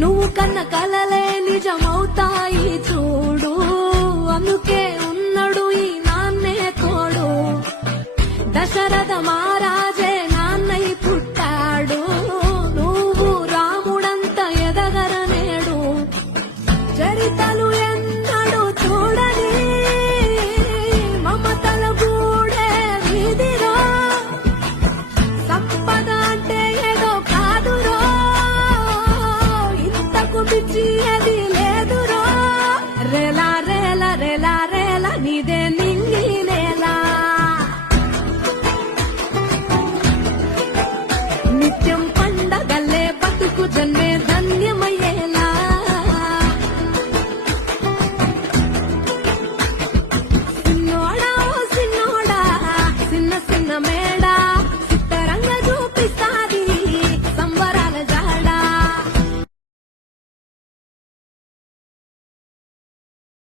నువ్వు కన్న కలలే నిజమవుతాయి చూడు, అందుకే ఉన్నాడు ఈ నాన్నే తోడు. దశరథ మహారాజే నాన్నై పుట్టాడు, నువ్వు రాముడంత ఎదగరనేడు. చరితలు ఎన్నడు చూడని మమతల గూడే వీధిరో, సంపద అంటే ఏదో కాదురో, ఇంతకు మించి